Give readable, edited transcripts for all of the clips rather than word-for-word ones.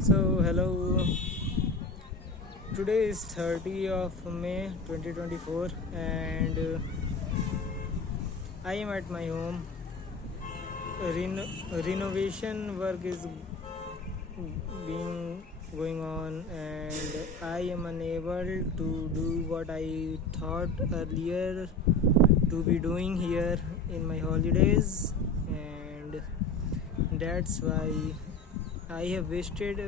So hello, today is 30th of May 2024 and I am at my home. Renovation work is being going on and I am unable to do what I thought earlier to be doing here in my holidays, and that's why I have wasted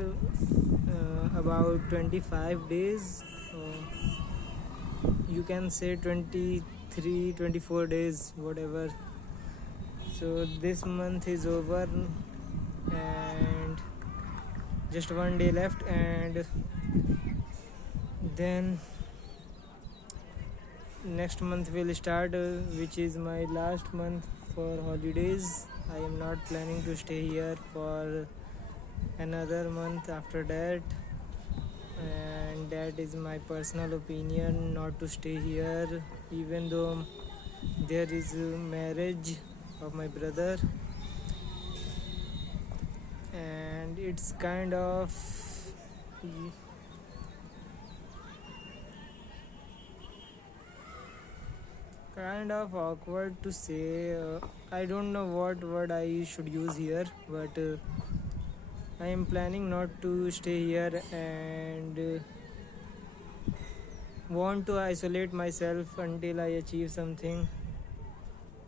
about 25 days. You can say 23, 24 days, whatever. So this month is over and just one day left, and then next month will start, which is my last month for holidays. I am not planning to stay here for another month after that, and that is my personal opinion not to stay here, even though there is a marriage of my brother, and it's kind of awkward to say. I don't know what word I should use here, but I am planning not to stay here and want to isolate myself until I achieve something.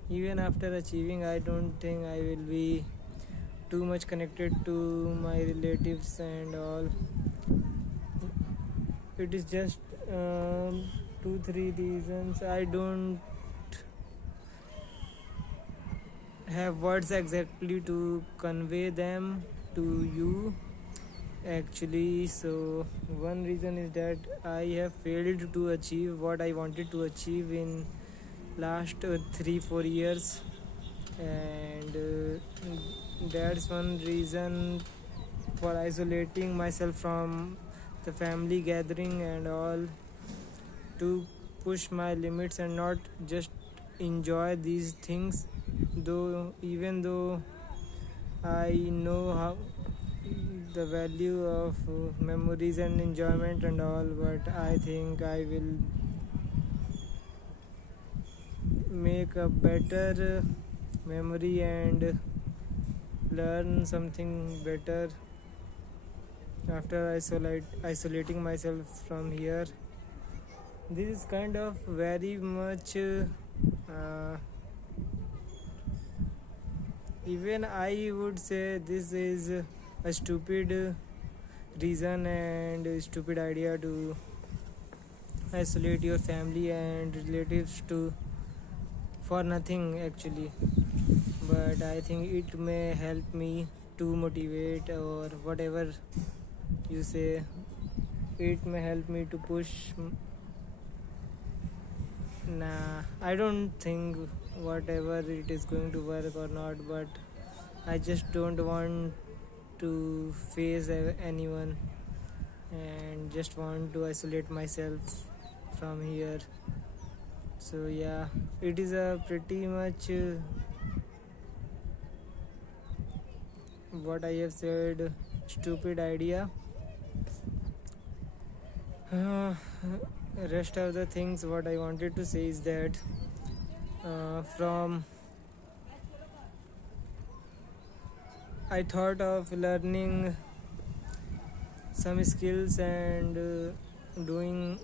Even after achieving, I don't think I will be too much connected to my relatives and all. It is just 2 3 reasons. I don't have words exactly to convey them to you actually. So one reason is that I have failed to achieve what I wanted to achieve in last 3 4 years, and that's one reason for isolating myself from the family gathering and all, to push my limits and not just enjoy these things, though even though I know how the value of memories and enjoyment and all, but I think I will make a better memory and learn something better after isolating myself from here. This is kind of very much even I would say this is a stupid reason and a stupid idea to isolate your family and relatives to for nothing actually, but I think it may help me to motivate, or whatever you say. It may help me to push. Nah, I don't think whatever it is going to work or not, but I just don't want to face anyone and just want to isolate myself from here. So yeah, it is a pretty much what I have said, stupid idea. uh, Rest of the things what I wanted to say is that from I thought of learning some skills and doing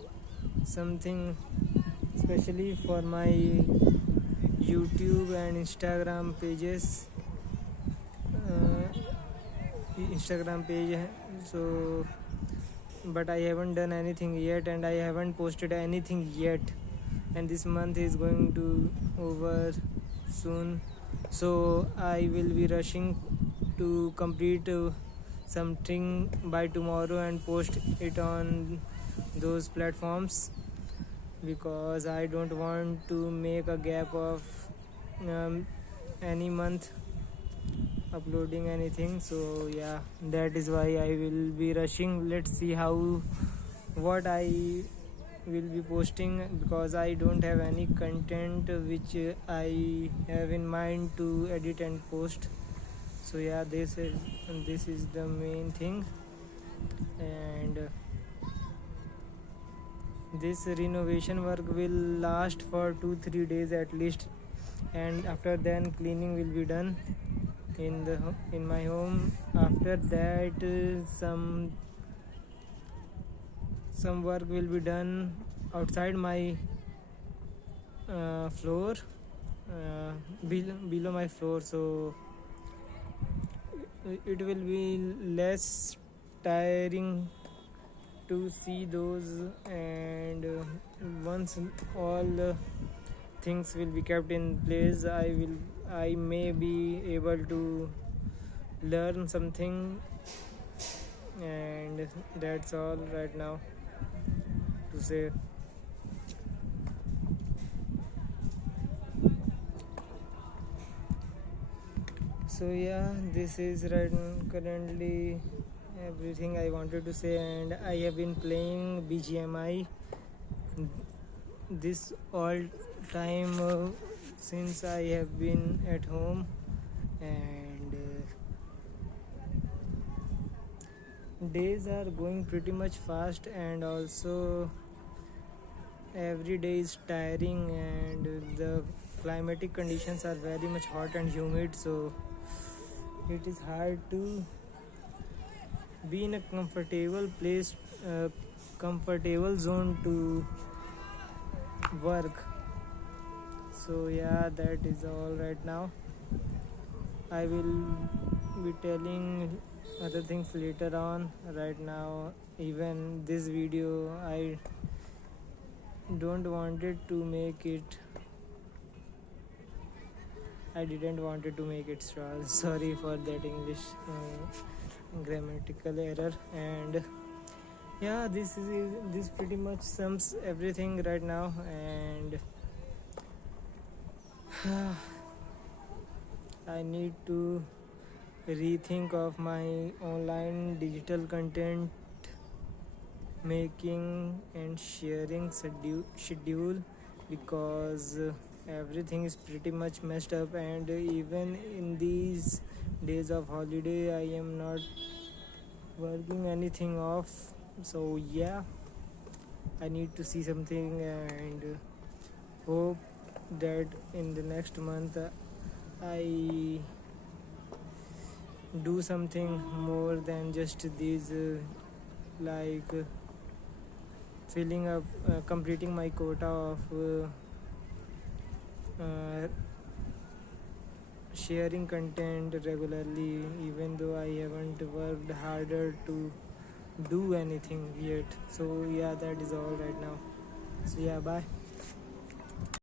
something especially for my YouTube and Instagram pages. uh, Instagram page, so but I haven't done anything yet and I haven't posted anything yet, and this month is going to over soon, so I will be rushing to complete something by tomorrow and post it on those platforms, because I don't want to make a gap of any month uploading anything. So yeah, that is why I will be rushing. Let's see how what I will be posting, because I don't have any content which I have in mind to edit and post. So yeah, this is the main thing. and this renovation work will last for 2-3 days at least, and after then cleaning will be done in my home. After that, some work will be done outside my floor, uh, below my floor, so it will be less tiring to see those. And once all the things will be kept in place, I may be able to learn something. And that's all right now to say. So yeah, this is currently everything I wanted to say, and I have been playing BGMI this all time since I have been at home. And days are going pretty much fast, and also every day is tiring, and the climatic conditions are very much hot and humid, so it is hard to be in a comfortable place, comfortable zone to work. So yeah, that is all right now. I will be telling other things later on. Right now, even this video, I don't wanted to make it. I didn't wanted to make it strong. Sorry for that English grammatical error. And yeah, this pretty much sums everything right now. And I need to rethink of my online digital content making and sharing schedule, because everything is pretty much messed up. And even in these days of holiday, I am not working anything off. So yeah, I need to see something, and hope that in the next month I do something more than just these like filling up completing my quota of uh, sharing content regularly, even though I haven't worked harder to do anything yet. So yeah, that is all right now. So yeah, bye.